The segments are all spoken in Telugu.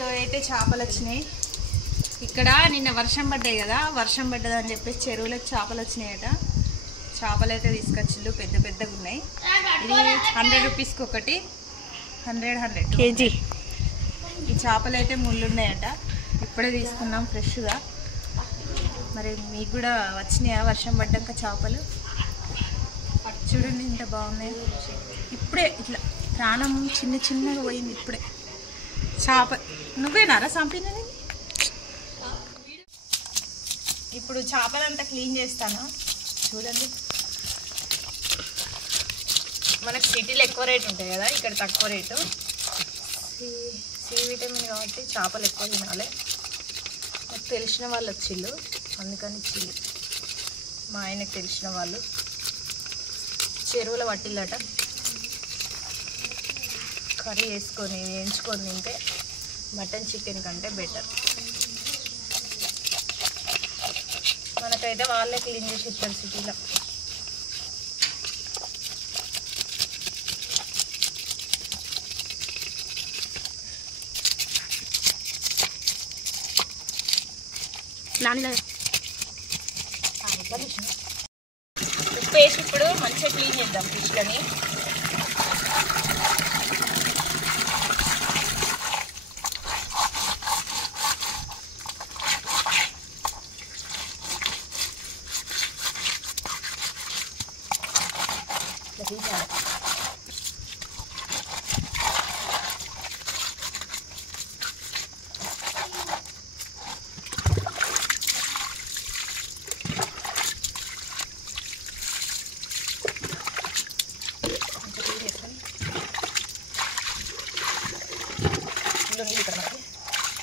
ఇదో అయితే చేపలు వచ్చినాయి. ఇక్కడ నిన్న వర్షం పడ్డాయి కదా, వర్షం పడ్డదని చెప్పేసి చెరువులకు చేపలు వచ్చినాయట. చేపలు అయితే తీసుకొచ్చిళ్ళు, పెద్ద పెద్దగా ఉన్నాయి. ఇది 100 రూపీస్కి ఒకటి, 100 కేజీ. ఈ చేపలు అయితే ముళ్ళు ఉన్నాయట, ఇప్పుడే తీసుకున్నాం ఫ్రెష్గా. మరి మీకు కూడా వచ్చినాయా వర్షం పడ్డాక చేపలు? చూడండి ఇంత బాగున్నాయి. ఇప్పుడే ఇట్లా ప్రాణం చిన్న చిన్నగా పోయింది ఇప్పుడే. చేప నువ్వేనారా చంపినది? ఇప్పుడు చేపలంతా క్లీన్ చేస్తాను. చూడండి, మనకు సిటీలో ఎక్కువ రేటు ఉంటాయి కదా, ఇక్కడ తక్కువ రేటు. సి విటమిన్ కాబట్టి చేపలు ఎక్కువ తినాలి. నాకు తెలిసిన వాళ్ళు వచ్చిళ్ళు, అందుకని ఇచ్చిళ్ళు. మా ఆయనకు తెలిసిన వాళ్ళు చెరువులో పట్టిల్లట. కర్రీ వేసుకొని వేయించుకొని తింటే మటన్ చికెన్ కంటే బెటర్. మనకైతే వాళ్ళే క్లీన్ చేసి ఇస్తారు సిటీలో. ఉప్పు వేసి ఇప్పుడు మంచిగా క్లీన్ చేద్దాం ఫిష్లని.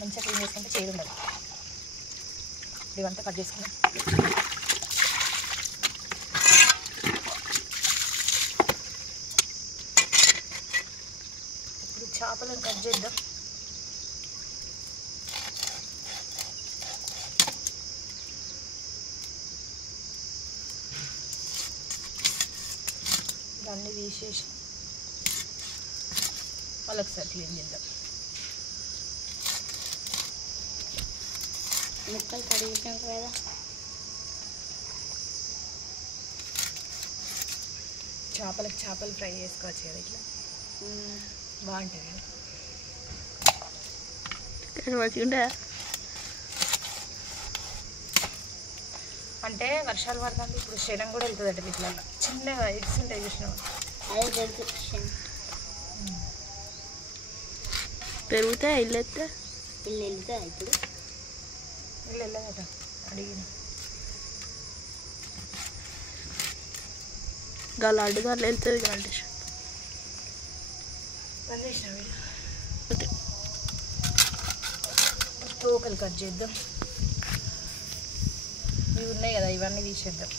మంచిగా క్లీన్ చేసుకుంటే చేదు ఉండదు. ఇవంతా కట్ చేసుకున్నాం. ఇప్పుడు చేపలను కట్ చేద్దాం. దాన్ని తీసేసి మళ్ళీ ఒకసారి క్లీన్ చేద్దాం. ముక్కలు కడిగినాం కదా, చేపలకు చేపలు ఫ్రై చేసుకోవచ్చు కదా, ఇట్లా బాగుంటుంది కదా. అంటే వర్షాలు పడుతుంది, ఇప్పుడు శనం కూడా వెళ్తుంది అట. ఇట్లా చిన్నగా ఎగ్స్ ఉంటాయి చూసినావు, పెరుగుతాయి. ఇల్లు వెళ్తా ఇప్పుడు ఇల్లు వెళ్ళదట అడిగిన. గాలి అడ్డుగాలు వెళ్తుంది అంటే పని చేసిన తోకలు కట్ చేద్దాం. ఇవి ఉన్నాయి కదా, ఇవన్నీ తీసేద్దాం.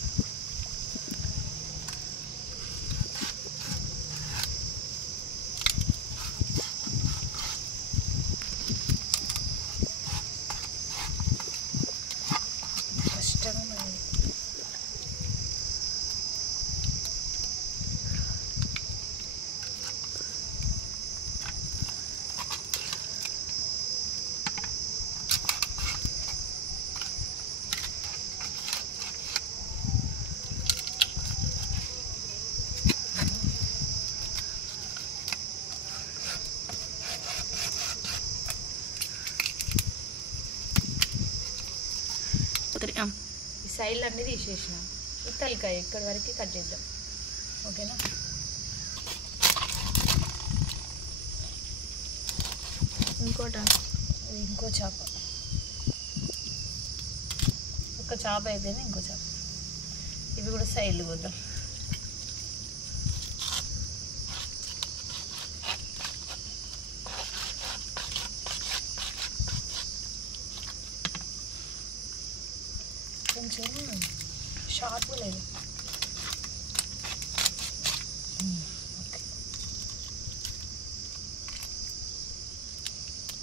ఈ సైడ్లు అన్నీ తీసేసినాం. ఈ తలకాయ ఇక్కడ వరకు కట్ చేద్దాం. ఓకేనా? ఇంకో చేప, ఒక చేప అయిపోయింది, ఇంకో చేప. ఇవి కూడా సైడ్లు కొద్దాం. కొంచెం షార్ప్ లేదు.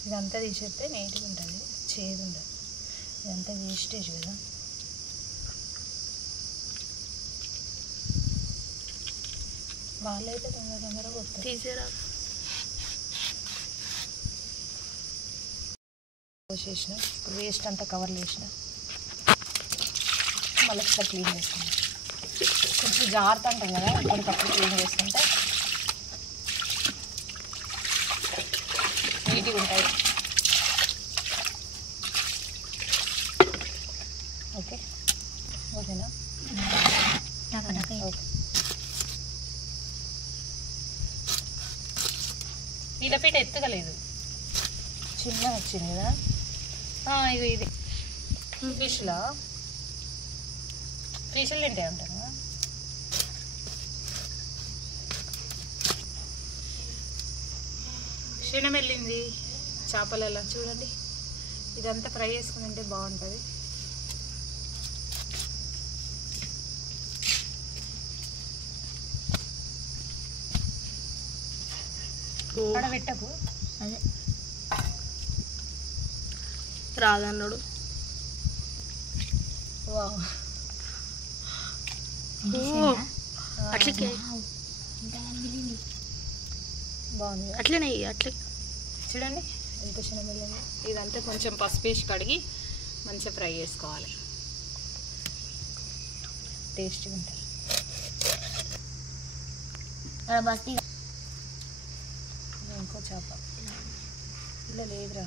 ఇదంతా తీసేస్తే నీట్గా ఉంటుంది, చేదు ఉండదు. ఇదంతా వేస్టేజ్ కదా. వాళ్ళైతే తొందరగా కొత్త తీసేరా. పోసేసిన వేస్ట్ అంతా కవర్లు వేసిన మళ్ళీ ఒకసారి క్లీన్ చేసుకున్నాం. కొంచెం జాగ్రత్త అంటాం కదా, ఎప్పటికప్పుడు క్లీన్ చేసుకుంటే నీట్గా ఉంటాయి. ఓకే ఓకేనా? ఓకే. వీళ్ళపీట ఎత్తుగలేదు, చిన్న వచ్చింది కదా. ఇది ఫిష్లో తింటే ఉంటాను. క్షీణం వెళ్ళింది చేపలలో చూడండి. ఇదంతా ఫ్రై చేసుకుని తింటే బాగుంటుంది. అక్కడ పెట్టకు, అదే రాదన్నాడు. అట్లకే బాగుంది. అట్లనే అట్లే చూడండి ఎంత చిన్న వెళ్ళింది. ఇదంతా కొంచెం పసుపు వేసి కడిగి మంచిగా ఫ్రై చేసుకోవాలి, టేస్ట్గా ఉంటుంది. ఇంకో చేప ఇలా లేదురా,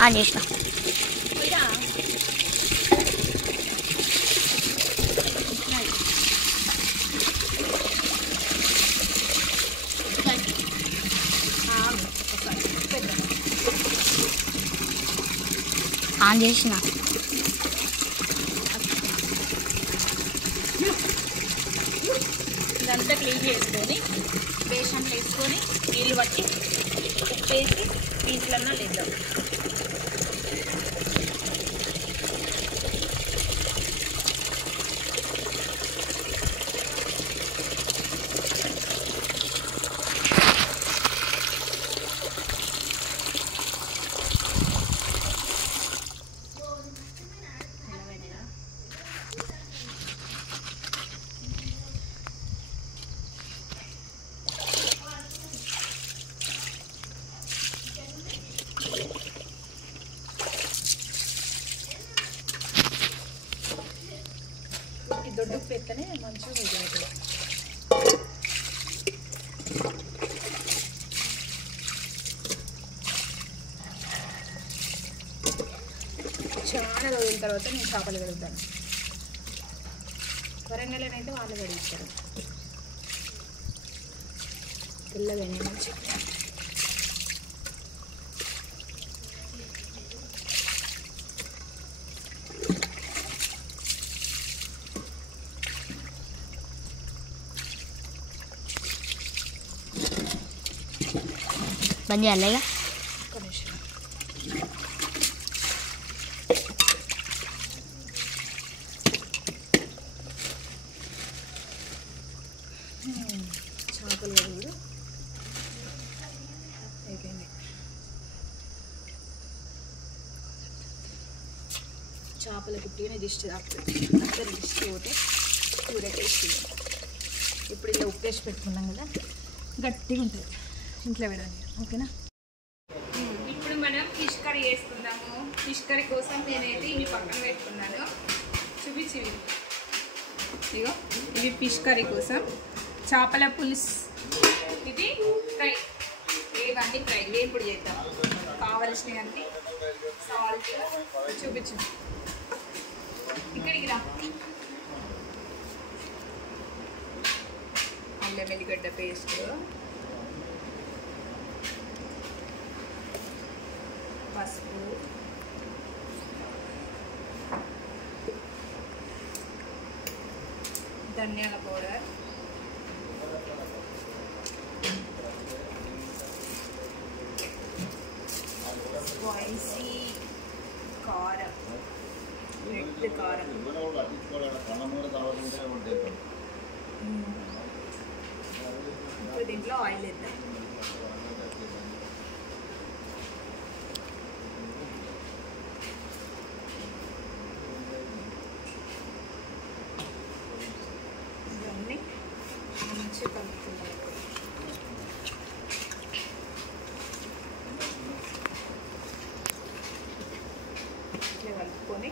కానీ చేసిన ఆన్ చేసిన ఇదంతా క్లీన్ చేసుకొని బేసన్లో వేసుకొని నీళ్ళు పట్టి ఉప్పేసి పీసులన్నా లేద్దాం. దొడ్డుకు పెత్తనే మంచిగా ఉడికిపోతుంది. చాలా రోజుల తర్వాత నేను చేపలు కడుగుతాను. వరంగల్లోనైతే వాళ్ళు కడిగిస్తారు. తెల్లగా మంచి బంద్ చేయాలి. చేపలు కడుగుడు అయిపోయింది. చేపలకు ఉట్టిగానే దిష్టి తాకుతుంది. అందరు దిష్టి పోతే కూర టేస్ట్. ఇప్పుడు ఇలా ఉప్పేసి పెట్టుకున్నాం కదా, గట్టిగా ఉంటుంది. ఇంట్లో పెడదాం, ఓకేనా? ఇప్పుడు మనం ఫిష్ కర్రీ చేసుకుందాము. ఫిష్ కర్రీ కోసం నేనైతే ఇవి పక్కన పెట్టుకున్నాను. చూపించి ఇగో ఇవి ఫిష్ కర్రీ కోసం. చేపల పులుసు ఇది ఫ్రై, ఇవన్నీ ఫ్రై వేపుడు చేద్దాం. కావలసినవన్నీ సాల్ట్ చూపించు. ఇక్కడికి రా. అల్లం వెల్లిగడ్డ పేస్ట్, పసుపు, ధనియాల పౌడర్, స్పైసీ కారం, రెడ్ కారం, ఇప్పుడు దీంట్లో ఆయిల్ వేద్దాం. ఇవన్నీ మంచిగా కలుపుకుందాం. మంచిగా కలుపుకొని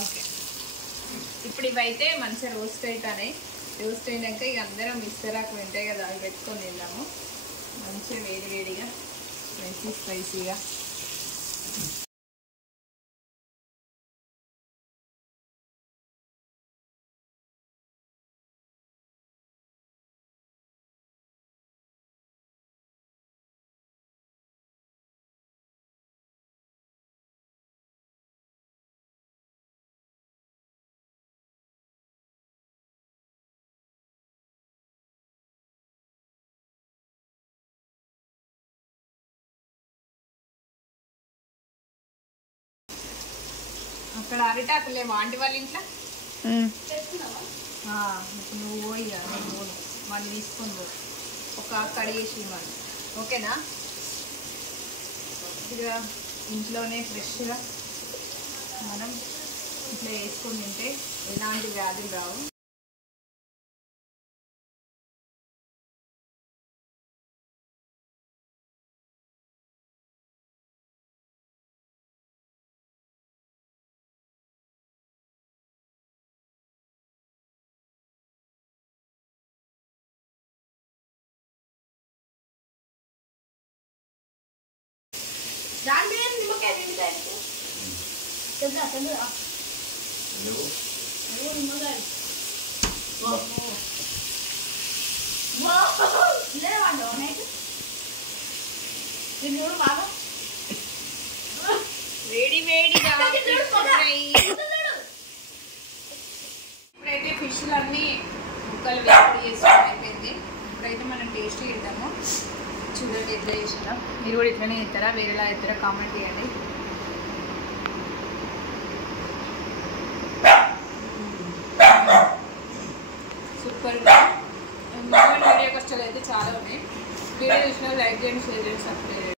ఓకే. ఇప్పుడు ఇవైతే మంచిగా రోస్ట్ అవుతాయి. రోస్ట్ అయినాక ఇక అందరం మిక్సరాకు ఉంటాయి కదా, అవి పెట్టుకొని తిందాము. మంచిగా వేడి వేడిగా స్పైసీగా. అక్కడ అరిటాకులేమో ఆంటీ వాళ్ళ ఇంట్లో ఇప్పుడు నువ్వు పోయి మళ్ళీ తీసుకొని పో, ఒక కడిగేసి మనం. ఓకేనా? ఇక ఇంట్లోనే ఫ్రెష్గా మనం ఇట్లా వేసుకొని తింటే ఎలాంటి వ్యాధులు రావు. వేడి వేడిగా ఇప్పుడైతే ఫిష్లన్నీ ముక్కలు వేడి చేసి అయిపోయింది. ఇప్పుడైతే మనం టేస్ట్ చేద్దాము. చూడండి ఎట్లా చేసినా. మీరు కూడా ఇట్లనే చేస్తారా, వేరేలా చేస్తారా? కామెంట్ చేయండి. సూపర్. వీడియో కష్టాలు అయితే చాలా ఉన్నాయి. వీడియో చూసిన లైక్ చేయండి, షేర్ చేయండి, సబ్స్క్రైబ్ చేయండి.